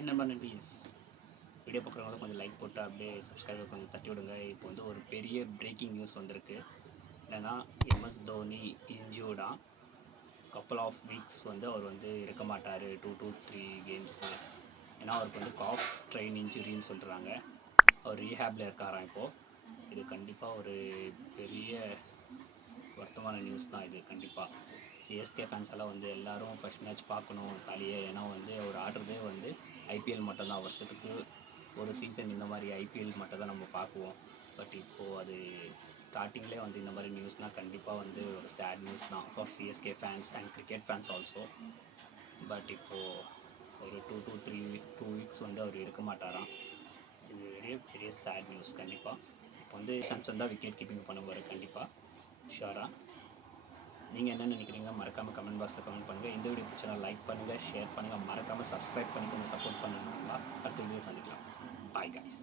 Hi நண்பா நண்பீஸ். Video பார்க்குறவங்க கொஞ்சம் லைக் போட்டு அப்படியே சப்ஸ்கிரைபர் கொஞ்சம் தட்டி விடுங்க. இப்போ வந்து ஒரு பெரிய பிரேக்கிங் நியூஸ் வந்திருக்கு. என்னென்னா MS Dhoni இன்ஜூர்டா. Couple of weeks வந்து அவர் வந்து இருக்க மாட்டார் 2 to 3 கேம்ஸு. ஏன்னா அவருக்கு வந்து காஃப் ட்ரெயின் இன்ஜுரின்னு சொல்கிறாங்க. அவர் ரீஹேப்பில் இருக்காராம் இப்போது. இது கண்டிப்பாக ஒரு பெரிய வருத்தமான நியூஸ் தான் இது. கண்டிப்பாக சிஎஸ்கே ஃபேன்ஸ் எல்லாம் வந்து எல்லோரும் ஃபஸ்ட் மேட்ச் பார்க்கணும் தலையே. ஏன்னா வந்து அவர் ஆடுறதே வந்து ஐபிஎல் மட்டும்தான். வருஷத்துக்கு ஒரு சீசன் இந்த மாதிரி ஐபிஎல் மட்டும் தான் நம்ம பார்க்குவோம். பட் இப்போது அது ஸ்டார்டிங்லேயே வந்து இந்த மாதிரி நியூஸ்னால் கண்டிப்பாக வந்து ஒரு சேட் நியூஸ் தான் for CSK fans and cricket fans also. But இப்போது ஒரு 2 வீக்ஸ் வந்து அவர் இருக்க மாட்டாராம். இது பெரிய சேட் நியூஸ். கண்டிப்பாக இப்போ வந்து சாம்சன் தான் விக்கெட் கீப்பிங் பண்ணுவார் கண்டிப்பாக ஷுவராக. நீங்கள் என்ன நினைக்கிறீங்க மறக்காமல் கமெண்ட் பாக்ஸில் கமெண்ட் பண்ணுங்கள். இந்த வீடியோ பிடிச்சா லைக் பண்ணுங்கள், ஷேர் பண்ணுங்கள், மறக்காமல் சப்ஸ்கிரைப் பண்ணி கொஞ்சம் சப்போர்ட் பண்ணுங்கள். அடுத்த வீடியோ சந்திக்கலாம். Bye guys.